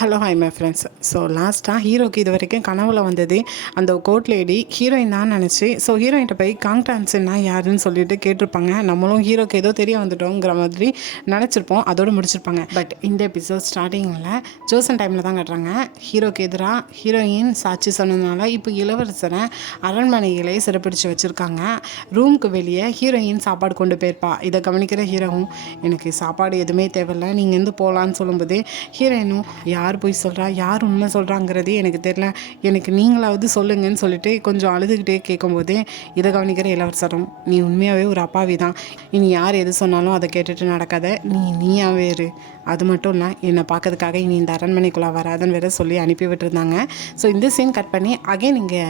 Hello hi my friends. So லாஸ்ட்டாக ஹீரோக்கு இது வரைக்கும் கனவுல வந்தது அந்த கோட் லேடி ஹீரோயின் தான் நினச்சி, ஸோ ஹீரோயின்ட்ட போய் காங்டான்ஸ்னா யாருன்னு சொல்லிட்டு கேட்டிருப்பாங்க. நம்மளும் ஹீரோக்கு ஏதோ தெரிய வந்துட்டோங்கிற மாதிரி நினச்சிருப்போம். அதோடு முடிச்சிருப்பாங்க. பட் இந்த எபிசோட் ஸ்டார்டிங்கில் ஜோசன் டைமில் தான் காட்டுறாங்க. ஹீரோக்கு எதிராக ஹீரோயின் சாட்சி சொன்னதுனால இப்போ இளவரசரை அரண்மனைகளே சிறப்பிடிச்சு வச்சுருக்காங்க. ரூமுக்கு வெளியே ஹீரோயின் சாப்பாடு கொண்டு போயிருப்பா. இதை கவனிக்கிற ஹீரோவும் எனக்கு சாப்பாடு எதுவுமே தேவையில்லை, நீங்கள் எந்த போகலான்னு சொல்லும்போது ஹீரோயினும் யார் போய் சொல்கிறா, யார் உண்மை சொல்கிறாங்கிறதே எனக்கு தெரியல, எனக்கு நீங்களாவது சொல்லுங்கன்னு சொல்லிட்டு கொஞ்சம் அழுதுகிட்டே கேட்கும்போது இதை கவனிக்கிற இளவரசரும் நீ உண்மையாகவே ஒரு அப்பாவி தான், இனி யார் எது சொன்னாலும் அதை கேட்டுட்டு நடக்காத, நீயாவே இரு, அது மட்டும் இல்லை என்னை பார்க்கறதுக்காக இனி இந்த அரண்மனைக்குள்ளே வராதுன்னு வேற சொல்லி அனுப்பி விட்டுருந்தாங்க. ஸோ இந்த சீன் கட் பண்ணி அகைன் இங்கே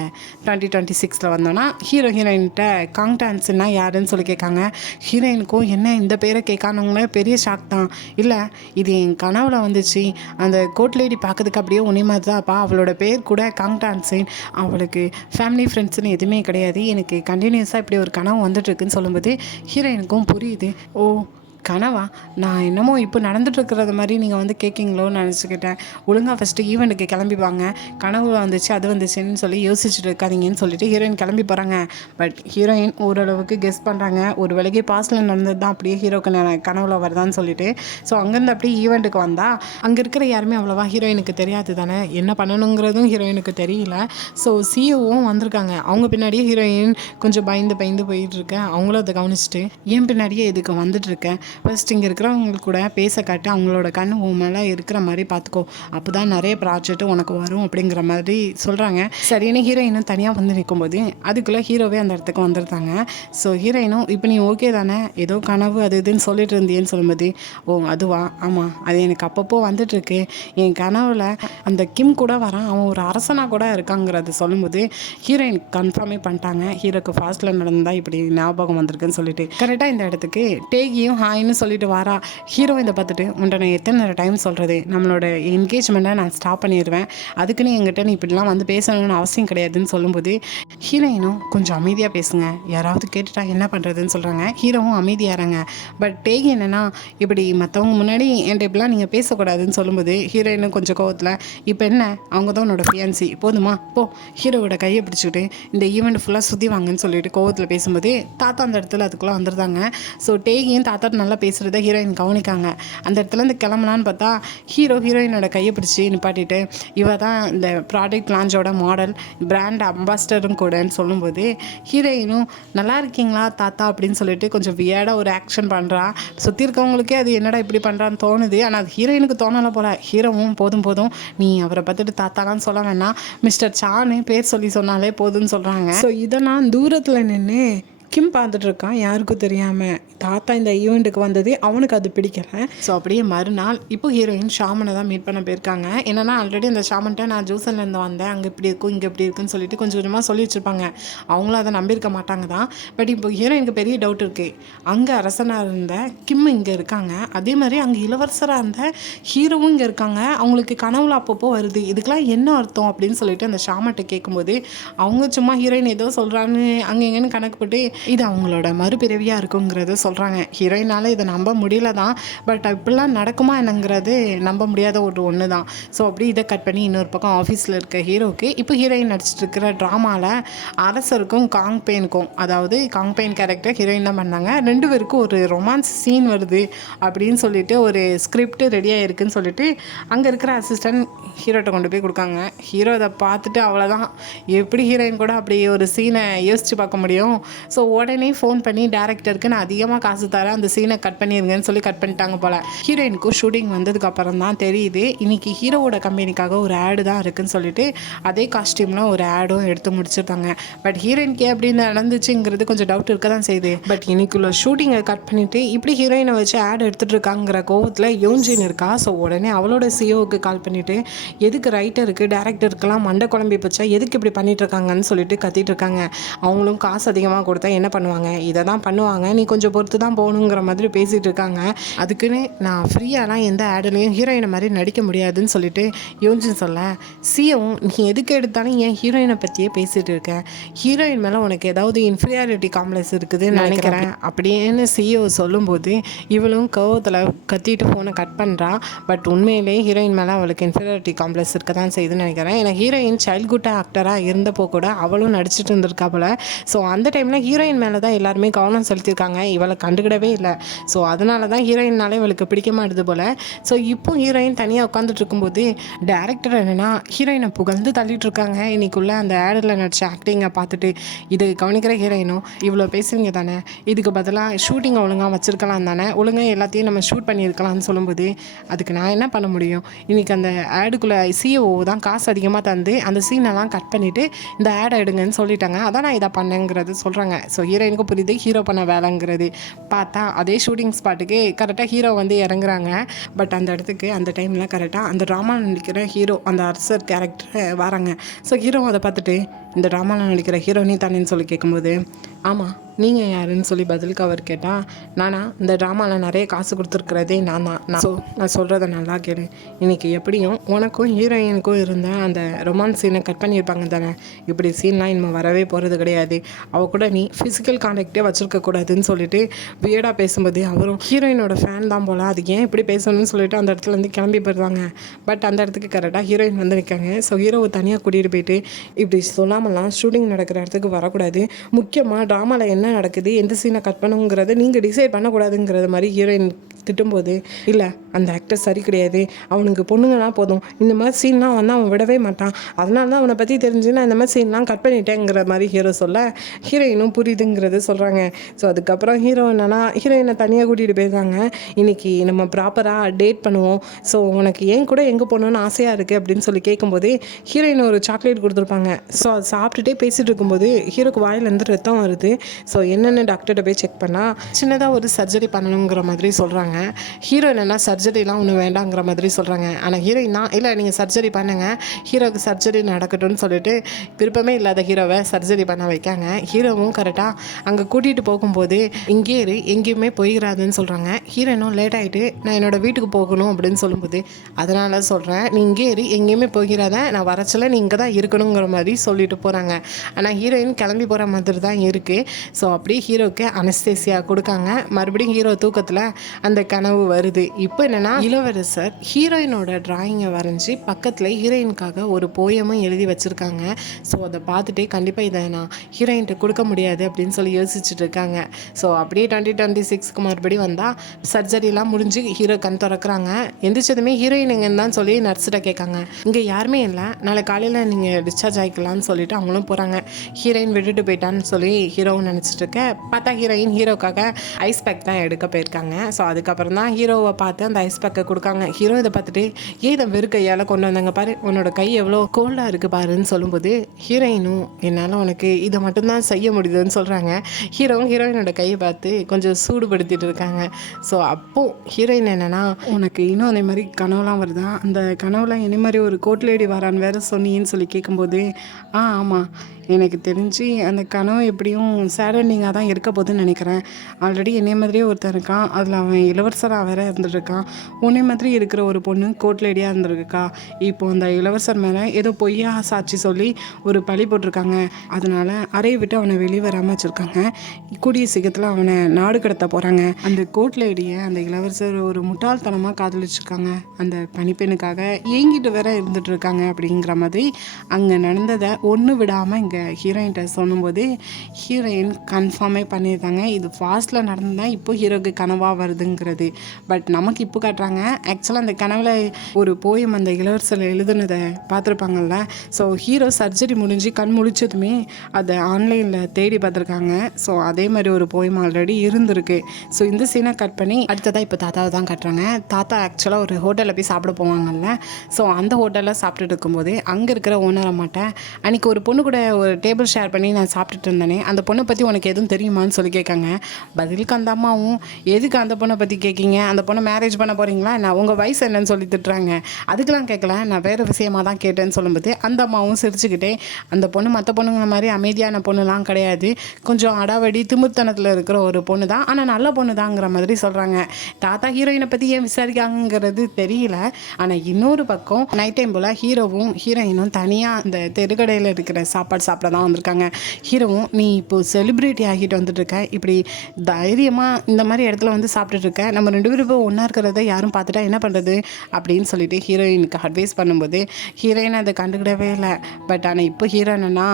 2026 வந்தோன்னா ஹீரோயின்கிட்ட காங்டான்ஸ்னா யாருன்னு சொல்லி கேட்காங்க. ஹீரோயினுக்கும் என்ன இந்த பேரை கேட்கானவங்களே பெரிய ஷாக் தான். இல்லை இது என் கனவுல வந்துச்சு, அந்த கோட் லேடி பார்க்கறதுக்கு அப்படியே உன்னை மாதிரி தான் அப்பா, அவளோட பேர் கூட காங்டான்ஸின், அவளுக்கு ஃபேமிலி ஃப்ரெண்ட்ஸ்னு எதுவுமே கிடையாது, எனக்கு கண்டினியூஸாக இப்படி ஒரு கனவு வந்துட்டுருக்குன்னு சொல்லும்போது ஹீரோயினுக்கும் புரியுது. ஓ கனவா, நான் என்னமோ இப்போ நடந்துட்டுருக்கிறது மாதிரி நீங்கள் வந்து கேட்கிங்களோன்னு நினச்சிக்கிட்டேன். ஒழுங்காக ஃபஸ்ட்டு ஈவெண்ட்டுக்கு கிளம்பிப்பாங்க, கனவு வந்துச்சு அது வந்துச்சுன்னு சொல்லி யோசிச்சுட்டு இருக்காதீங்கன்னு சொல்லிட்டு ஹீரோயின் கிளம்பி போகிறாங்க. பட் ஹீரோயின் ஓரளவுக்கு கெஸ் பண்ணுறாங்க, ஒரு வேலைக்கு பாஸ்டில் நடந்தது தான் அப்படியே ஹீரோக்கு கனவுல வருதான்னு சொல்லிட்டு. ஸோ அங்கேருந்து அப்படியே ஈவெண்ட்டுக்கு வந்தால் அங்கே இருக்கிற யாருமே அவ்வளோவா ஹீரோயினுக்கு தெரியாது தானே, என்ன பண்ணணுங்கிறதும் ஹீரோயினுக்கு தெரியல. ஸோ சிஓவும் வந்திருக்காங்க. அவங்க பின்னாடியே ஹீரோயின் கொஞ்சம் பயந்து போயிட்டுருக்கேன். அவங்களும் அதை கவனிச்சுட்டு என் பின்னாடியே இதுக்கு வந்துட்டுருக்கேன், ஃபர்ஸ்ட் இங்கே இருக்கிறவங்களுக்கு கூட பேச காட்டி அவங்களோட கண் உன் மேலே இருக்கிற மாதிரி பார்த்துக்கோ, அப்போ தான் நிறைய ப்ராஜெக்ட் உனக்கு வரும் அப்படிங்கிற மாதிரி சொல்கிறாங்க. சரின்னு ஹீரோயினும் தனியாக வந்து நிற்கும்போது அதுக்குள்ளே ஹீரோவே அந்த இடத்துக்கு வந்துருந்தாங்க. ஸோ ஹீரோயினும் இப்போ நீ ஓகே தானே, ஏதோ கனவு அது இதுன்னு சொல்லிட்டு இருந்தியேன்னு சொல்லும்போது ஓ அதுவா, ஆமாம் அது எனக்கு அப்பப்போ வந்துட்டுருக்கு, என் கனவில் அந்த கிம் கூட வரான், அவன் ஒரு அரசனாக கூட இருக்காங்கிறது சொல்லும்போது ஹீரோயின் கன்ஃபார்மே பண்ணிட்டாங்க, ஹீரோக்கு ஃபாஸ்ட்டில் நடந்தால் இப்படி ஞாபகம் வந்திருக்குன்னு சொல்லிட்டு. கரெக்டாக இந்த இடத்துக்கு டேகியும் ஹாய்னு சொல்லிட்டு வாரா. ஹீரோ இதை பார்த்துட்டு உன்ட்ட நான் எத்தனை டைம் சொல்கிறது, நம்மளோட என்கேஜ்மெண்ட்டை நான் ஸ்டாப் பண்ணிடுவேன், அதுக்குன்னு என்கிட்ட நீ இப்படிலாம் வந்து பேசணும்னு அவசியம் கிடையாதுன்னு சொல்லும்போது ஹீரோயினும் கொஞ்சம் அமைதியாக பேசுங்க, யாராவது கேட்டுட்டா என்ன பண்ணுறதுன்னு சொல்கிறாங்க. ஹீரோவும் அமைதியாகிறாங்க. பட் டேகி என்னென்னா இப்படி மற்றவங்க முன்னாடி என்கிட்ட இப்படிலாம் நீங்கள் பேசக்கூடாதுன்னு சொல்லும்போது ஹீரோயினும் கொஞ்சம் கோவத்தில் இப்போ என்ன அவங்க தான் உன்னோட ஃபியான்சி போதுமா போ, ஹீரோவோட கையை பிடிச்சிக்கிட்டு இந்த ஈவெண்ட் ஃபுல்லாக சுற்றி வாங்கன்னு சொல்லிட்டு கோவத்தில் பேசும்போது தாத்தா அந்த இடத்துல அதுக்குள்ளே வந்துருந்தாங்க. ஸோ டேகியும் தாத்தா நல்லா பேசுகிறத ஹீரோயின் கவனிக்காங்க. அந்த இடத்துல இருந்து கிளம்பலான்னு பார்த்தா ஹீரோயினோட கையை பிடிச்சி நிப்பாட்டிட்டு இவ தான் இந்த ப்ராடக்ட் லான்ச்சோட மாடல் பிராண்ட் அம்பாஸ்டரும் கூடன்னு சொல்லும்போது ஹீரோயினும் நல்லா இருக்கீங்களா தாத்தா அப்படின்னு சொல்லிட்டு கொஞ்சம் வியர்டாக ஒரு ஆக்ஷன் பண்ணுறா. சுற்றி இருக்கவங்களுக்கே அது என்னடா இப்படி பண்ணுறான்னு தோணுது. ஆனால் அது ஹீரோயினுக்கு தோணலை போல. ஹீரோவும் போதும் நீ அவரை பார்த்துட்டு தாத்தாலாம் சொல்ல வேணாம், மிஸ்டர் சான்னு பேர் சொல்லி சொன்னாலே போதும்னு சொல்கிறாங்க. ஸோ இதை நான் தூரத்தில் நின்று கிம் பார்த்துட்டு இருக்கான், யாருக்கும் தெரியாமல். தாத்தா இந்த ஈவெண்ட்டுக்கு வந்தது அவனுக்கு அது பிடிக்கலை. ஸோ அப்படியே மறுநாள் இப்போ ஹீரோயின் ஷாமனை தான் மீட் பண்ண போயிருக்காங்க. என்னென்னா ஆல்ரெடி அந்த ஷாமன்ட்ட நான் ஜூசன்லேருந்து வந்தேன், அங்கே இப்படி இருக்கும் இங்கே இப்படி இருக்குன்னு சொல்லிட்டு கொஞ்சம் கொஞ்சமாக சொல்லி வச்சுருப்பாங்க. அவங்களும் அதை நம்பியிருக்க மாட்டாங்க தான். பட் இப்போ ஹீரோயினுக்கு பெரிய டவுட் இருக்குது, அங்கே அரசனாக இருந்த கிம் இங்கே இருக்காங்க, அதே மாதிரி அங்கே இளவரசராக இருந்த ஹீரோவும் இங்கே இருக்காங்க, அவங்களுக்கு கனவுல அப்பப்போ வருது, இதுக்கெலாம் என்ன அர்த்தம் அப்படின்னு சொல்லிட்டு அந்த ஷாமன்ட்ட கேட்கும்போது அவங்க சும்மா ஹீரோயின் ஏதோ சொல்கிறான்னு அங்கே எங்கேன்னு கணக்கு போட்டு இது அவங்களோட மறுபிறவியாக இருக்குங்கிறத சொல்கிறாங்க. ஹீரோயினால் இதை நம்ப முடியல தான், பட் இப்படிலாம் நடக்குமா என்னங்கிறது நம்ப முடியாத ஒரு ஒன்று தான். ஸோ அப்படி இதை கட் பண்ணி இன்னொரு பக்கம் ஆஃபீஸில் இருக்க ஹீரோக்கு இப்போ ஹீரோயின் நடிச்சிட்டு இருக்கிற ட்ராமாவில் அரசருக்கும் காங்பெயினுக்கும், அதாவது காங்பெயின் கேரக்டர் ஹீரோயின் தான் பண்ணாங்க, 2 பேருக்கும் ஒரு ரொமான்ஸ் சீன் வருது அப்படின்னு சொல்லிட்டு ஒரு ஸ்கிரிப்ட் ரெடியாக இருக்குன்னு சொல்லிட்டு அங்கே இருக்கிற அசிஸ்டன்ட் ஹீரோட்ட கொண்டு போய் கொடுக்காங்க. ஹீரோ அதை பார்த்துட்டு அவ்வளோதான், எப்படி ஹீரோயின் கூட அப்படி ஒரு சீனை யோசித்து பார்க்க முடியும். ஸோ உடனே ஃபோன் பண்ணி டேரக்டருக்கு நான் அதிகமாக காசு தரேன், அந்த சீனை கட் பண்ணிடுங்கன்னு சொல்லி கட் பண்ணிட்டாங்க போல். ஹீரோயினுக்கும் ஷூட்டிங் வந்ததுக்கப்புறம் தான் தெரியுது இன்றைக்கி ஹீரோவோட கம்பெனிக்காக ஒரு ஆடு தான் இருக்குதுன்னு சொல்லிட்டு அதே காஸ்டியூமில் ஒரு ஆடும் எடுத்து முடிச்சிருந்தாங்க. பட் ஹீரோயினுக்கு அப்படின்னு நடந்துச்சுங்கிறது கொஞ்சம் டவுட் இருக்க தான் செய்யுது. பட் இன்னைக்குள்ள ஷூட்டிங்கை கட் பண்ணிவிட்டு இப்படி ஹீரோயினை வச்சு ஆட் எடுத்துகிட்டு இருக்காங்கிற கோவத்தில் யோன்ஜின் இருக்கா. ஸோ உடனே அவளோட சிஓவுக்கு கால் பண்ணிவிட்டு எதுக்கு ரைட்டருக்கு டேரக்டருக்கெல்லாம் மண்டை குழம்பி போச்சா, எதுக்கு இப்படி பண்ணிகிட்ருக்காங்கன்னு சொல்லிட்டு கத்திட்டு இருக்காங்க. அவங்களும் காசு அதிகமாக கொடுத்தா என்ன பண்ணுவாங்க, இதை தான் பண்ணுவாங்க, நீ கொஞ்சம் பொறுத்து தான் போகணுங்கிற மாதிரி பேசிகிட்டு இருக்காங்க. அதுக்குன்னு நான் ஃப்ரீயாலாம் எந்த ஆடுலையும் ஹீரோயினை மாதிரி நடிக்க முடியாதுன்னு சொல்லிட்டு யோசிச்சு சொல்ல, சியும் நீ எதுக்கு எடுத்தாலும் என் ஹீரோயினை பற்றியே பேசிகிட்டு இருக்கேன், ஹீரோயின் மேலே உனக்கு ஏதாவது இன்ஃபீரியாரிட்டி காம்ப்ளெக்ஸ் இருக்குதுன்னு நினைக்கிறேன் அப்படின்னு சிஓ சொல்லும்போது இவளும் கோவத்தில் கத்திட்டு ஃபோனை கட் பண்ணுறா. பட் உண்மையிலேயே ஹீரோயின் மேலே அவளுக்கு இன்ஃபீரியாரிட்டி காம்ப்ளெக்ஸ் இருக்க தான் செய்யுதுன்னு நினைக்கிறேன். ஏன்னா ஹீரோயின் சைல்ட்ஹுட் ஆக்டராக இருந்தப்போ கூட அவளும் நடிச்சிட்டு இருந்திருக்கா போல. ஸோ அந்த டைமில் ஹீரோயின் மேலே தான் எல்லாருமே கவனம் செலுத்தியிருக்காங்க, இவளை கண்டுக்கிடவே இல்லை. ஸோ அதனால தான் ஹீரோயின்னாலே இவளுக்கு பிடிக்க மாட்டுது போல். ஸோ இப்போ ஹீரோயின் தனியாக உட்காந்துட்டு இருக்கும்போது டேரக்டர் என்னென்னா ஹீரோயினை புகழ்ந்து தள்ளிட்டு இருக்காங்க. இன்னைக்குள்ளே அந்த ஆடில் நடிச்ச ஆக்டிங்கை பார்த்துட்டு இது கவனிக்கிற ஹீரோயினும் இவ்வளோ பேசுவீங்க தானே, இதுக்கு பதிலாக ஷூட்டிங்கை ஒழுங்காக வச்சுருக்கலாம் தானே, ஒழுங்காக எல்லாத்தையும் நம்ம ஷூட் பண்ணியிருக்கலாம்னு சொல்லும்போது அதுக்கு நான் என்ன பண்ண முடியும், இன்றைக்கி அந்த ஆடுக்குள்ளே சிஓ தான் காசு அதிகமாக தந்து அந்த சீனெல்லாம் கட் பண்ணிவிட்டு இந்த ஆடை எடுங்கன்னு சொல்லிட்டாங்க, அதான் நான் இதை பண்ணேங்கிறது சொல்கிறாங்க. ஸோ ஹீரோயினுக்கு புரியுது ஹீரோ பண்ண வேலைங்கிறது. பார்த்தா அதே ஷூட்டிங் ஸ்பாட்டுக்கு கரெக்டாக ஹீரோ வந்து இறங்குறாங்க. பட் அந்த இடத்துக்கு அந்த டைமில் கரெக்டாக அந்த ட்ராமாவில் நடிக்கிற ஹீரோ அந்த அரசர் கேரக்டரை வராங்க. ஸோ ஹீரோ அதை பார்த்துட்டு இந்த ட்ராமாவில் நடிக்கிற ஹீரோ நீ தானேன்னு சொல்லி கேட்கும்போது ஆமாம் நீங்கள் யாருன்னு சொல்லி பதிலுக்கு அவர் கேட்டால், நானா இந்த ட்ராமாவில் நிறைய காசு கொடுத்துருக்கிறதே நான் தான். ஸோ நான் சொல்கிறத நல்லா கேளு, இன்றைக்கி எப்படியும் உனக்கும் ஹீரோயினுக்கும் இருந்த அந்த ரொமான்ஸ் சீனை கட் பண்ணியிருப்பாங்க தானே, இப்படி சீன்லாம் இனிமேல் வரவே போகிறது கிடையாது, அவள் கூட நீ ஃபிசிக்கல் கான்டாக்டே வச்சுருக்கக்கூடாதுன்னு சொல்லிட்டு வியர்டாக பேசும்போது அவரும் ஹீரோயினோட ஃபேன் தான் போல், அது ஏன் இப்படி பேசணும்னு சொல்லிட்டு அந்த இடத்துலேருந்து கிளம்பி போயிடுவாங்க. பட் அந்த இடத்துக்கு கரெக்டாக ஹீரோயின் வந்து நிற்காங்க. ஸோ ஹீரோவை தனியாக கூட்டிகிட்டு போயிட்டு இப்படி சொல்லாமலாம் ஷூட்டிங் நடக்கிற இடத்துக்கு வரக்கூடாது, முக்கியமாக ட்ராமாவில் என்ன நடக்குது, எந்த சீனை கட் பண்ணுங்கிறத நீங்கள் டிசைட் பண்ணக்கூடாதுங்கிறது மாதிரி ஹீரோயின் திட்டும்போது, இல்லை அந்த ஆக்டர் சரி கிடையாது, அவனுக்கு பொண்ணுங்கன்னா போதும், இந்த மாதிரி சீன்லாம் வந்து அவன் விடவே மாட்டான், அதனால தான் அவனை பற்றி தெரிஞ்சு நான் இந்த மாதிரி சீன்லாம் கட் பண்ணிட்டேங்கிற மாதிரி ஹீரோ சொல்ல ஹீரோயினும் புரியுதுங்கிறது சொல்கிறாங்க. ஸோ அதுக்கப்புறம் ஹீரோ என்னன்னா ஹீரோயினை தனியாக கூட்டிகிட்டு போயிருக்காங்க. இன்றைக்கி நம்ம ப்ராப்பராக டேட் பண்ணுவோம், ஸோ உனக்கு ஏன் கூட எங்கே போகணுன்னு ஆசையாக இருக்குது அப்படின்னு சொல்லி கேட்கும்போது ஹீரோயின் ஒரு சாக்லேட் கொடுத்துருப்பாங்க. ஸோ அதை சாப்பிட்டுட்டே பேசிகிட்டு இருக்கும்போது ஹீரோக்கு வாயிலேருந்து ரத்தம் வருது. ஸோ என்னென்ன டாக்டர்கிட்ட போய் செக் பண்ணால் சின்னதாக ஒரு சர்ஜரி பண்ணணுங்கிற மாதிரி சொல்கிறாங்க. ஹீரோ என்னென்னா சர்ஜரிலாம் ஒன்றும் வேண்டாங்கிற மாதிரி சொல்கிறாங்க. ஆனால் ஹீரோயின் தான் இல்லை நீங்கள் சர்ஜரி பண்ணுங்கள், ஹீரோவுக்கு சர்ஜரி நடக்கட்டும்னு சொல்லிட்டு விருப்பமே இல்லாத ஹீரோவை சர்ஜரி பண்ண வைக்காங்க. ஹீரோவும் கரெக்டாக அங்கே கூட்டிகிட்டு போகும்போது இங்கே எங்கேயுமே போயிடாதுன்னு சொல்கிறாங்க. ஹீரோயினும் லேட் ஆகிட்டு நான் என்னோடய வீட்டுக்கு போகணும் அப்படின்னு சொல்லும்போது அதனால் சொல்கிறேன் நீ இங்கே எங்கேயுமே போகிறாத, நான் வரச்சல நீ இங்கே தான் இருக்கணுங்கிற மாதிரி சொல்லிட்டு போகிறாங்க. ஆனால் ஹீரோயின் கிளம்பி போகிற மாதிரி தான் இருக்குது. ஸோ அப்படியே ஹீரோவுக்கு அனஸ்தேசியா கொடுக்காங்க. மறுபடியும் ஹீரோ தூக்கத்தில் அந்த கனவு வருது. இப்போ என்னென்னா இளவரசர் ஹீரோயினோட டிராயிங்கை வரைஞ்சி பக்கத்தில் ஹீரோயினுக்காக ஒரு போயமும் எழுதி வச்சுருக்காங்க. ஸோ அதை பார்த்துட்டே கண்டிப்பாக இதை நான் ஹீரோயின்கிட்ட கொடுக்க முடியாது அப்படின்னு சொல்லி யோசிச்சுட்டு இருக்காங்க. ஸோ அப்படியே 2026க்கு மறுபடியும் வந்தால் சர்ஜரிலாம் முடிஞ்சு ஹீரோ கண் திறக்கிறாங்க. எந்திரிச்சதுமே ஹீரோயின் எங்கன்னு தான் சொல்லி நர்ஸ்கிட்ட கேட்காங்க. இங்கே யாருமே இல்லை, நாளை காலையில் நீங்கள் டிஸ்சார்ஜ் ஆகிக்கலாம்னு சொல்லிட்டு அவங்களும் போகிறாங்க. ஹீரோயின் விட்டுட்டு போயிட்டான்னு சொல்லி ஹீரோவும் நினச்சிட்டு இருக்க பார்த்தா ஹீரோயின் ஹீரோக்காக ஐஸ் பேக் தான் எடுக்க போயிருக்காங்க. ஸோ அதுக்கப்புறம் தான் ஹீரோவை பார்த்து அந்த ஐஸ் பேக்கை கொடுக்காங்க. ஹீரோ இதை பார்த்துட்டு இதை வெறும் கையால் கொண்டு வந்தாங்க பாரு, உன்னோட கை எவ்வளோ கோல்டாக இருக்குது பாருன்னு சொல்லும்போது ஹீரோயினும் என்னால் உனக்கு இதை மட்டும்தான் செய்ய முடியுதுன்னு சொல்கிறாங்க. ஹீரோவும் ஹீரோயினோட கையை பார்த்து கொஞ்சம் சூடுபடுத்திட்டு இருக்காங்க. ஸோ அப்போது ஹீரோயின் என்னென்னா உனக்கு இன்னும் அதே மாதிரி கனவுலாம் வருதா, அந்த கனவுல என்ன மாதிரி ஒரு கோட்லேடி வரான்னு வேறு சொன்னீன்னு சொல்லி கேட்கும்போது ஆமாம் எனக்கு தெரிஞ்சு அந்த கனவு எப்படியும் சேடனிங்காக தான் இருக்க போதுன்னு நினைக்கிறேன். ஆல்ரெடி என்னை மாதிரியே ஒருத்தர் இருக்கான், அதில் அவன் இளவரசராக வேற இருந்துட்டுருக்கான், உன்னை மாதிரி இருக்கிற ஒரு பொண்ணு கோட்லேடியாக இருந்துருக்கா. இப்போது அந்த இளவரசர் மேலே ஏதோ பொய்யா சாட்சி சொல்லி ஒரு பழி போட்டிருக்காங்க, அதனால் அறையை விட்டு அவனை வெளியே வராமல் வச்சுருக்காங்க. கூடிய சீக்கிரத்தில் அவனை நாடு கடத்த போகிறாங்க. அந்த கோட்லேடியை அந்த இளவரசர் ஒரு முட்டாள்தனமாக காதலிச்சிருக்காங்க, அந்த பணிப்பெண்ணுக்காக ஏங்கிட்டு வேற இருந்துட்டு இருக்காங்க அப்படிங்கிற மாதிரி அங்கே நடந்ததை ஒன்று விடாமல் இங்கே ஹீரோயின்கிட்ட சொல்லும்போது ஹீரோயின் கன்ஃபார்மே பண்ணியிருக்காங்க இது ஃபாஸ்ட்டில் நடந்தால் இப்போ ஹீரோக்கு கனவாக வருதுங்கிறது. பட் நமக்கு இப்போ காட்டுறாங்க ஆக்சுவலாக அந்த கனவில் ஒரு போயம் அந்த இளவரசர் எழுதுனதை பார்த்துருப்பாங்கல்ல. ஸோ ஹீரோ சர்ஜரி முடிஞ்சு கண் முழிச்சதுமே அதை ஆன்லைனில் தேடி பார்த்துருக்காங்க. ஸோ அதே மாதிரி ஒரு போயம் ஆல்ரெடி இருந்திருக்கு. ஸோ இந்த சீனை கட் பண்ணி அடுத்ததாக இப்போ தாத்தாவை தான் காட்டுறாங்க. தாத்தா ஆக்சுவலாக ஒரு ஹோட்டலில் போய் சாப்பிட போவாங்கல்ல. ஸோ அந்த ஹோட்டலில் சாப்பிட்டுட்டு இருக்கும்போது அங்கே இருக்கிற ஓனர் அம்மாட்ட அன்றைக்கி ஒரு பொண்ணு கூட ஒரு ஒரு டேபிள் ஷேர் பண்ணி நான் சாப்பிட்டுட்டு இருந்தேனே, அந்த பொண்ணை பற்றி உனக்கு எதுவும் தெரியுமான்னு சொல்லி கேட்காங்க. பதிலுக்கு அந்த அம்மாவும், எதுக்கு அந்த பொண்ணை பற்றி கேட்கீங்க, அந்த பொண்ணை மேரேஜ் பண்ண போகிறீங்களா, நான் உங்கள் வயசு என்னன்னு சொல்லி திட்டுறாங்க. அதுக்கெலாம் கேட்கல, நான் வேறு விஷயமாக தான் கேட்டேன்னு சொல்லும்போது அந்த அம்மாவும் சிரிச்சுக்கிட்டே, அந்த பொண்ணு மற்ற பொண்ணுங்க மாதிரி அமைதியான பொண்ணுலாம் கிடையாது, கொஞ்சம் அடாவடி திமிர்த்தனத்தில் இருக்கிற ஒரு பொண்ணு தான், ஆனால் நல்ல பொண்ணு தாங்கிற மாதிரி சொல்கிறாங்க. தாத்தா ஹீரோயினை பற்றி ஏன் விசாரிக்காங்கிறது தெரியல. ஆனால் இன்னொரு பக்கம் நைட் டைம் போல் ஹீரோவும் ஹீரோயினும் தனியாக அந்த தெருக்கடையில் இருக்கிற சாப்பாடு சாப்பிட தான் வந்திருக்காங்க. ஹீரோவும், நீ இப்போது செலிப்ரிட்டி ஆகிட்டு வந்துட்டுருக்க, இப்படி தைரியமாக இந்த மாதிரி இடத்துல வந்து சாப்பிட்டுட்ருக்க, நம்ம 2 பேரும் இப்போ ஒன்றா இருக்கிறத யாரும் பார்த்துட்டா என்ன பண்ணுறது அப்படின்னு சொல்லிட்டு ஹீரோயினுக்கு அட்வைஸ் பண்ணும்போது ஹீரோயின் அதை கண்டுக்கிடவே இல்லை. பட் ஆனால் இப்போ ஹீரோ என்னன்னா,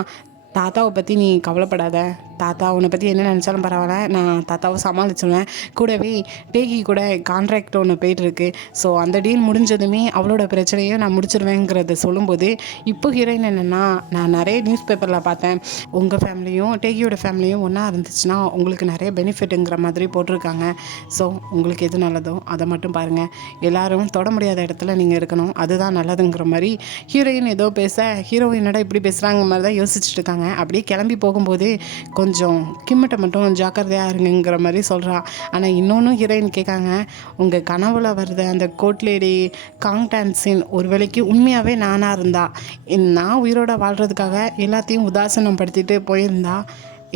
தாத்தாவை பற்றி நீ கவலைப்படாத, தாத்தா உன்னை பற்றி என்ன நினச்சாலும் பரவாயில்ல, நான் தாத்தாவை சமாளிச்சுடுவேன், கூடவே டேகி கூட கான்ட்ராக்ட் ஒன்று போயிட்டுருக்கு, ஸோ அந்த டீல் முடிஞ்சதுமே அவளோட பிரச்சனையும் நான் முடிச்சிடுவேங்கிறத சொல்லும்போது இப்போ ஹீரோயின் என்னென்னா, நான் நிறைய நியூஸ் பேப்பரில் பார்த்தேன், உங்கள் ஃபேமிலியும் டேகியோட ஃபேமிலியும் ஒன்றா இருந்துச்சுன்னா உங்களுக்கு நிறைய பெனிஃபிட்டுங்கிற மாதிரி போட்டிருக்காங்க, ஸோ உங்களுக்கு எது நல்லதோ அதை மட்டும் பாருங்கள், எல்லாரும் தொட முடியாத இடத்துல நீங்கள் இருக்கணும், அதுதான் நல்லதுங்கிற மாதிரி ஹீரோயின் ஏதோ பேச, ஹீரோயினோட இப்படி பேசுகிறாங்க மாதிரி தான் யோசிச்சுட்டு இருக்காங்க. அப்படியே கிளம்பி போகும்போது கொஞ்சம் கிம்மட்டை மட்டும் ஜாக்கிரதையாக இருங்கிற மாதிரி சொல்கிறா. ஆனால் இன்னொன்று ஹீரோயின் கேட்காங்க, உங்கள் கனவுல வருது அந்த கோட்லேடி காங்டான்சின் ஒரு வேளைக்கு உண்மையாகவே நானாக இருந்தா, நான் உயிரோட வாழ்கிறதுக்காக எல்லாத்தையும் உதாசனம் படுத்திட்டு போயிருந்தா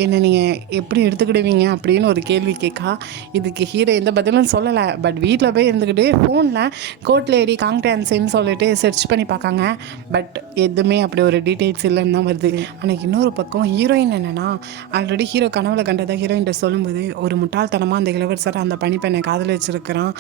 என்னை நீங்கள் எப்படி எடுத்துக்கிடுவீங்க அப்படின்னு ஒரு கேள்வி கேட்கா. இதுக்கு ஹீரோ எந்த பதிலும் சொல்லலை. பட் வீட்டில் போய் இருந்துக்கிட்டு ஃபோனில் கோட்லேடி காங்டான்சின்னு சொல்லிட்டு சர்ச் பண்ணி பார்க்காங்க. பட் எதுவுமே அப்படி ஒரு டீட்டெயில்ஸ் இல்லைன்னு தான் வருது. ஆனால் இன்னொரு பக்கம் ஹீரோயின் என்னென்னா, ஆல்ரெடி ஹீரோ கனவுல கண்டதை ஹீரோயின்ட்ட சொல்லும்போது ஒரு முட்டாள்தனமாக அந்த இளவரசரை அந்த பணிப்பெண்ணை காதல் வச்சுருக்கிறான்,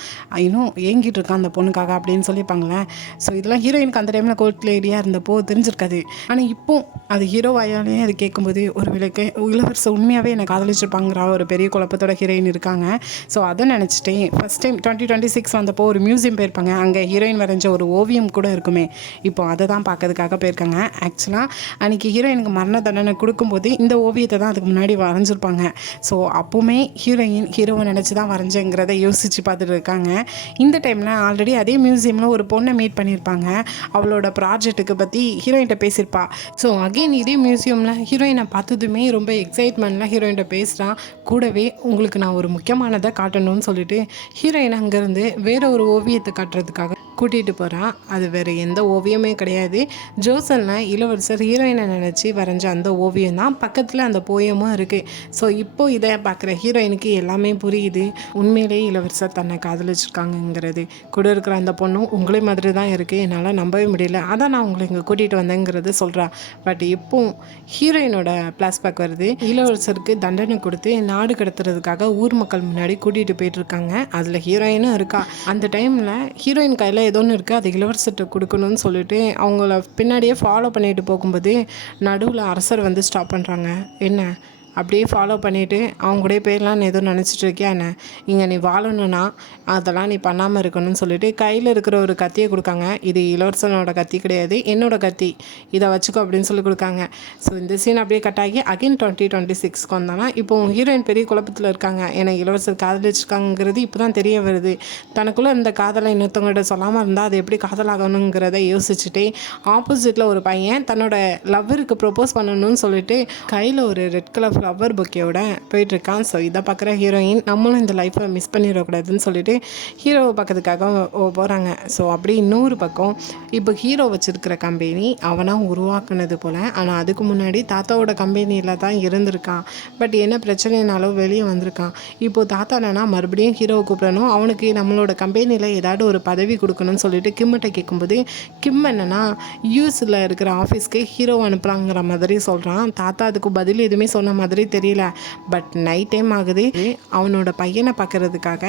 இன்னும் ஏங்கிட்டு இருக்கான் அந்த பொண்ணுக்காக அப்படின்னு சொல்லிப்பாங்களே. ஸோ இதெல்லாம் ஹீரோயினுக்கு அந்த டைமில் கோட்லேடியாக இருந்தப்போ தெரிஞ்சிருக்காது. ஆனால் இப்போ அது ஹீரோ வாயாலேயே அது கேட்கும்போது ஒரு விளக்கு இளவரசர் உண்மையாகவே என்னை காதலிச்சிருப்பாங்கிற ஒரு பெரிய குழப்பத்தோட ஹீரோயின் இருக்காங்க. ஸோ அதை நினச்சிட்டே ஃபஸ்ட் டைம் 2026 வந்தப்போ ஒரு மியூசியம் போயிருப்பாங்க, அங்கே ஹீரோயின் வரைஞ்ச ஒரு ஓவியம் கூட இருக்குமே, இப்போ அதை தான் பார்க்கறதுக்காக போயிருக்காங்க. ஆக்சுவலாக அன்றைக்கி ஹீரோயினுக்கு மரண தண்டனை கொடுக்கும்போது இந்த ஓவியத்தை தான் அதுக்கு முன்னாடி வரைஞ்சிருப்பாங்க. ஸோ அப்போவுமே ஹீரோயின் ஹீரோவை நினச்சி தான் வரைஞ்சேங்கிறத யோசித்து பார்த்துட்டு இருக்காங்க. இந்த டைமில் ஆல்ரெடி அதே மியூசியமில் ஒரு பொண்ணை மீட் பண்ணியிருப்பாங்க, அவளோட ப்ராஜெக்ட்டுக்கு பற்றி ஹீரோயின்கிட்ட பேசியிருப்பா. ஸோ அகெயின் இதே மியூசியமில் ஹீரோயினை பார்த்ததுமே ரொம்ப எக்ஸைட்மெண்ட்லாம் ஹீரோயின்கிட்ட பேசுகிறான். கூடவே உங்களுக்கு நான் ஒரு முக்கியமானதை காட்டணும்னு சொல்லிட்டு ஹீரோயின் அங்கேருந்து வேற ஒரு ஓவியத்தை காட்டுறதுக்காக கூட்டிகிட்டு போகிறான். அது வேறு எந்த ஓவியமே கிடையாது, ஜோசனில் இளவரசர் ஹீரோயினை நினச்சி வரைஞ்ச அந்த ஓவியம் தான். பக்கத்தில் அந்த போயமும் இருக்குது. ஸோ இப்போது இதை பார்க்குற ஹீரோயினுக்கு எல்லாமே புரியுது, உண்மையிலேயே இளவரசர் தன்னை காதலிச்சிருக்காங்கங்கிறது. கூட இருக்கிற அந்த பொண்ணும் உங்களே மாதிரி தான் இருக்குது, என்னால் நம்பவே முடியல, அதான் நான் உங்களை இங்கே கூட்டிகிட்டு வந்தேங்கிறது சொல்கிறா. பட் இப்போ ஹீரோயினோட ஃப்ளாஷ்பேக் வருது. இளவரசருக்கு தண்டனை கொடுத்து நாடு கடத்துறதுக்காக ஊர் மக்கள் முன்னாடி கூட்டிகிட்டு போயிட்டுருக்காங்க. அதில் ஹீரோயினும் இருக்கா. அந்த டைமில் ஹீரோயின் கையில் ஏதோ ஒன்று இருக்குது, அது இளவரசர்கிட்ட கொடுக்கணும்னு சொல்லிட்டு அவங்கள பின்னாடியே ஃபாலோ பண்ணிட்டு போகும்போது நடுவில் அரசர் வந்து ஸ்டாப் பண்ணுறாங்க. என்ன அப்படியே ஃபாலோ பண்ணிவிட்டு அவங்க கூட போயிடலான்னு எதுவும் நினச்சிட்டு இருக்கியா என்ன, இங்கே நீ வாழணும்னா அதெல்லாம் நீ பண்ணாமல் இருக்கணும்னு சொல்லிட்டு கையில் இருக்கிற ஒரு கத்தியை கொடுக்காங்க. இது இளவரசனோட கத்தி கிடையாது, என்னோட கத்தி, இதை வச்சுக்கோ அப்படின்னு சொல்லி கொடுக்காங்க. ஸோ இந்த சீன் அப்படியே கட் ஆகி அகைன் 2026 வந்தானா இப்போ ஹீரோயின் பெரிய குழப்பத்தில் இருக்காங்க. ஏன்னா இளவரசர் காதலிச்சிருக்காங்கிறது இப்போ தான் தெரிய வருது. தனக்குள்ளே இந்த காதலை இன்னொருத்தவங்கள்ட்ட சொல்லாமல் இருந்தால் அது எப்படி காதலாகணுங்கிறத யோசிச்சுட்டே ஆப்போசிட்டில் ஒரு பையன் தன்னோட லவ்வருக்கு ப்ரொப்போஸ் பண்ணணும்னு சொல்லிட்டு கையில் ஒரு ரெட் கலர் ஃப்ளவர் பொக்கேயோட போயிட்டுருக்கான். ஸோ இதை பார்க்குற ஹீரோயின் நம்மளும் இந்த லைஃப்பை மிஸ் பண்ணிடக்கூடாதுன்னு சொல்லிட்டு ஹீரோவை பார்க்கறதுக்காக போகிறாங்க. ஸோ அப்படி இன்னொரு பக்கம் இப்போ ஹீரோ வச்சுருக்கிற கம்பெனி அவனாக உருவாக்குனது போல், ஆனால் அதுக்கு முன்னாடி தாத்தாவோட கம்பெனியில் தான் இருந்திருக்கான். பட் என்ன பிரச்சனைனாலும் வெளியே வந்திருக்கான். இப்போது தாத்தா என்னன்னா மறுபடியும் ஹீரோவை கூப்பிடணும், அவனுக்கு நம்மளோட கம்பெனியில் ஏதாவது ஒரு பதவி கொடுக்கணும்னு சொல்லிட்டு கிம்மிட்ட கேட்கும்போது கிம் என்னன்னா யூஎஸில் இருக்கிற ஆஃபீஸ்க்கு ஹீரோ அனுப்புகிறாங்கிற மாதிரி சொல்கிறான். தாத்தா அதுக்கு பதில் எதுவுமே சொன்ன மாதிரி தெரியல. பட் நைட் டைம் ஆகுது, அவனோட பையனை பார்க்கறதுக்காக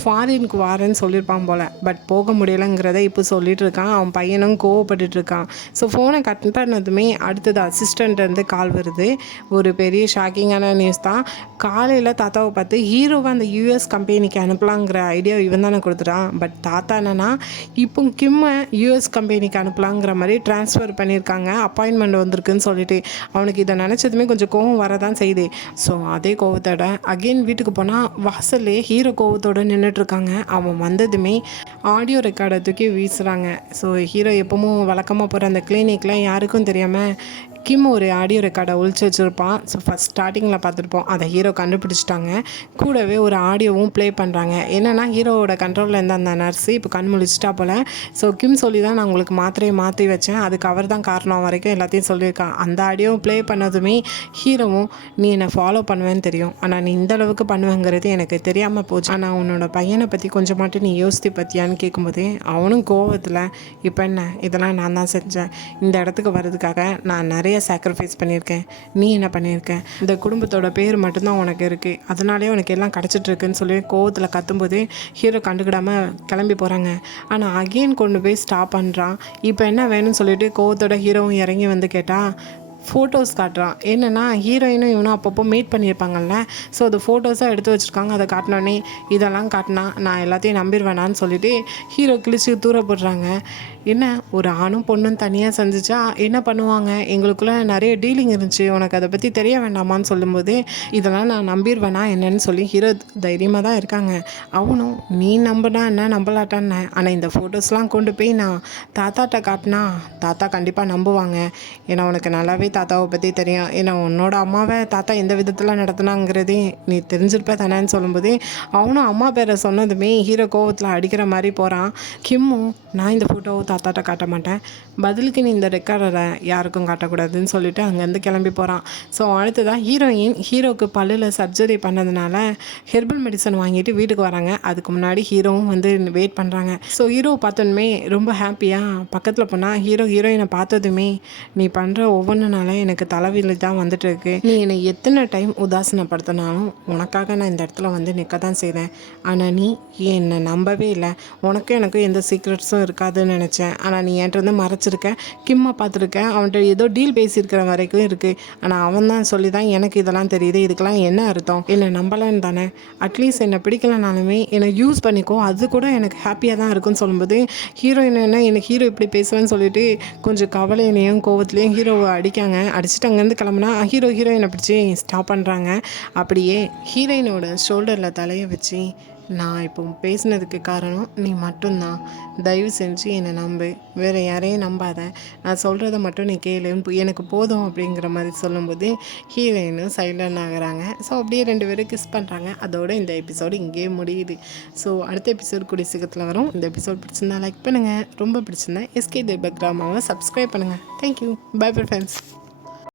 ஃபாரினுக்கு வாரேன்னு சொல்லியிருப்பான் போல். பட் போக முடியலைங்கிறத இப்போ சொல்லிட்டு இருக்கான். அவன் பையனும் கோவப்பட்டு இருக்கான். ஸோ ஃபோனை கட் பண்ணதுமே அடுத்தது அசிஸ்டண்ட்லேருந்து கால் வருது. ஒரு பெரிய ஷாக்கிங்கான நியூஸ் தான். காலையில் தாத்தாவை பார்த்து ஹீரோவை அந்த யூஎஸ் கம்பெனிக்கு அனுப்பலாங்கிற ஐடியா இவன் தானே கொடுத்துட்டான். பட் தாத்தா என்னன்னா இப்போ கிம்மை யூஎஸ் கம்பெனிக்கு அனுப்பலாங்கிற மாதிரி ட்ரான்ஸ்ஃபர் பண்ணியிருக்காங்க, அப்பாயின்மெண்ட் வந்திருக்குன்னு சொல்லிட்டு. அவனுக்கு இதை நினச்சதுமே கொஞ்சம் கோவம் வரதான் செய்யுது. ஸோ அதே கோவத்தோட அகெயின் வீட்டுக்கு போனால் வாசல்லே ஹீரோ கோவத்தோடு நின்றுட்டுருக்காங்க. அவன் வந்ததுமே ஆடியோ ரெக்கார்டை தூக்கி வீசுகிறாங்க. ஸோ ஹீரோ எப்பவும் வழக்கமாக போகிற அந்த கிளினிக்கில் யாருக்கும் தெரியாமல் கிம் ஒரு ஆடியோ ரெக்கார்டை ஒழிச்சு வச்சுருப்பான். ஸோ ஃபஸ்ட் ஸ்டார்டிங்கில் பார்த்துருப்போம். அதை ஹீரோ கண்டுபிடிச்சிட்டாங்க. கூடவே ஒரு ஆடியோவும் ப்ளே பண்ணுறாங்க. என்னென்னா ஹீரோவோட கண்ட்ரோலில் இருந்த அந்த நர்ஸு இப்போ கண் முழிச்சிட்டா போல். ஸோ கிம் சொல்லி தான் நான் உங்களுக்கு மாத்திரையை மாற்றி வச்சேன், அதுக்கு அவர் தான் காரணம் வரைக்கும் எல்லாத்தையும் சொல்லியிருக்கான். அந்த ஆடியோவும் ப்ளே பண்ணதுமே ஹீரோவும் நீ என்னை ஃபாலோ பண்ணுவேன்னு தெரியும், ஆனால் நீ இந்த அளவுக்கு பண்ணுவேங்கிறது எனக்கு தெரியாமல் போச்சு. ஆனால் உன்னோட பையனை பற்றி கொஞ்சம் மட்டும் நீ யோசித்து பற்றியான்னு கேட்கும்போது அவனும் கோவத்தில் இப்போ என்ன இதெல்லாம் நான் தான் செஞ்சேன், இந்த இடத்துக்கு வர்றதுக்காக நான் நிறைய சாக்ரிஃபைஸ் பண்ணியிருக்கேன், நீ என்ன பண்ணியிருக்க, இந்த குடும்பத்தோட பேர் மட்டும்தான் உனக்கு இருக்குது, அதனாலே உனக்கு எல்லாம் கிடச்சிட்ருக்குன்னு சொல்லி கோவத்தில் கத்தும்போது ஹீரோ கண்டுக்கிடாமல் கிளம்பி போகிறாங்க. ஆனால் அகெயின் கொண்டு போய் ஸ்டாப் பண்ணுறான். இப்போ என்ன வேணும்னு சொல்லிட்டு கோவத்தோட ஹீரோவும் இறங்கி வந்து கேட்டால் ஃபோட்டோஸ் காட்டுறான். என்னென்னா ஹீரோயினும் இவனும் அப்பப்போ மீட் பண்ணியிருப்பாங்கல்ல, ஸோ அது ஃபோட்டோஸாக எடுத்து வச்சுருக்காங்க. அதை காட்டினோடனே இதெல்லாம் காட்டினா நான் எல்லாத்தையும் நம்பிடுவேனான்னு சொல்லிட்டு ஹீரோ கிழிச்சு தூர போடுறாங்க. என்ன ஒரு ஆணும் பொண்ணும் தனியாக செஞ்சுச்சா என்ன பண்ணுவாங்க, எங்களுக்குள்ளே நிறைய டீலிங் இருந்துச்சு, உனக்கு அதை பற்றி தெரிய வேண்டாமான்னு சொல்லும்போது இதெல்லாம் நான் நம்பிடுவேனா என்னன்னு சொல்லி ஹீரோ தைரியமாக தான் இருக்காங்க. அவனும் நீ நம்பினா என்ன நம்பலாட்டான்னு, ஆனால் இந்த ஃபோட்டோஸ்லாம் கொண்டு போய் நான் தாத்தாட்ட காட்டினா தாத்தா கண்டிப்பாக நம்புவாங்க, ஏன்னா உனக்கு நல்லாவே தாத்தாவை பற்றி தெரியும், ஏன்னா உன்னோட அம்மாவை தாத்தா எந்த விதத்தில் நடத்தினாங்கிறதே நீ தெரிஞ்சிருப்ப தானேன்னு சொல்லும்போது அவனும் அம்மா பேரை சொன்னதுமே ஹீரோ கோவத்தில் அடிக்கிற மாதிரி போகிறான். கிம்மும் நான் இந்த ஃபோட்டோவை தாத்தாட்ட காட்ட மாட்டேன், பதிலுக்கு நீ இந்த ரெக்கார்டரை யாருக்கும் காட்டக்கூடாதுன்னு சொல்லிட்டு அங்கேருந்து கிளம்பி போகிறான். ஸோ அடுத்ததான் ஹீரோவுக்கு பல்லில் சர்ஜரி பண்ணதுனால ஹெர்பல் மெடிசன் வாங்கிட்டு வீட்டுக்கு வராங்க. அதுக்கு முன்னாடி ஹீரோவும் வந்து வெயிட் பண்ணுறாங்க. ஸோ ஹீரோவை பார்த்தோன்னே ரொம்ப ஹாப்பியாக பக்கத்தில் போனால் ஹீரோயினை பார்த்ததுமே நீ பண்ணுற ஒவ்வொன்றுனால எனக்கு தலைவலி தான் வந்துட்டு இருக்கு, நீ என்னை எத்தனை டைம் உதாசனப்படுத்தினாலும் உனக்காக நான் இந்த இடத்துல வந்து நிற்க தான் செய்கிறேன், ஆனால் நீ என்னை நம்பவே இல்லை, உனக்கும் எனக்கும் எந்த சீக்ரெட்ஸும் இருக்காதுன்னு நினச்சேன், ஆனால் நீ என்கிட்ட வந்து மறைச்சிருக்க, கிம்மை பார்த்துருக்க, அவன்கிட்ட ஏதோ டீல் பேசியிருக்கிற வரைக்கும் இருக்குது, ஆனால் அவன் தான் சொல்லி தான் எனக்கு இதெல்லாம் தெரியுது, இதுக்கெல்லாம் என்ன அர்த்தம், என்னை நம்பலன்னு தானே, அட்லீஸ்ட் என்னை பிடிக்கலனாலுமே என்னை யூஸ் பண்ணிக்கோ, அது கூட எனக்கு ஹாப்பியாக தான் இருக்குன்னு சொல்லும்போது ஹீரோயின் என்ன எனக்கு ஹீரோ இப்படி பேசுவேன்னு சொல்லிட்டு கொஞ்சம் கவலையினையும் கோவத்துலேயும் ஹீரோவை அடிச்சுட்டு அங்கேருந்து கிளம்புனா ஹீரோயினை பிடிச்சி ஸ்டாப் பண்ணுறாங்க. அப்படியே ஹீரோயினோட ஷோல்டரில் தலையை வச்சு நான் இப்போ பேசினதுக்கு காரணம் நீ மட்டும்தான், தயவு செஞ்சு என்னை நம்பு, வேறு யாரையும் நம்பாத, நான் சொல்கிறத மட்டும் நீ கேளு, எனக்கு போதும் அப்படிங்கிற மாதிரி சொல்லும்போது ஹீரோயினும் சைலண்ட் ஆகுறாங்க. ஸோ அப்படியே 2 பேரும் கிஸ் பண்ணுறாங்க. அதோட இந்த எபிசோடு இங்கேயே முடியுது. ஸோ அடுத்த எபிசோடு கூடிய சீக்கிரத்தில் வரும். இந்த எபிசோட் பிடிச்சிருந்தா லைக் பண்ணுங்கள், ரொம்ப பிடிச்சிருந்தா எஸ்கே தேபக்ராமாவை சப்ஸ்கிரைப் பண்ணுங்கள். Thank you, bye bye friends.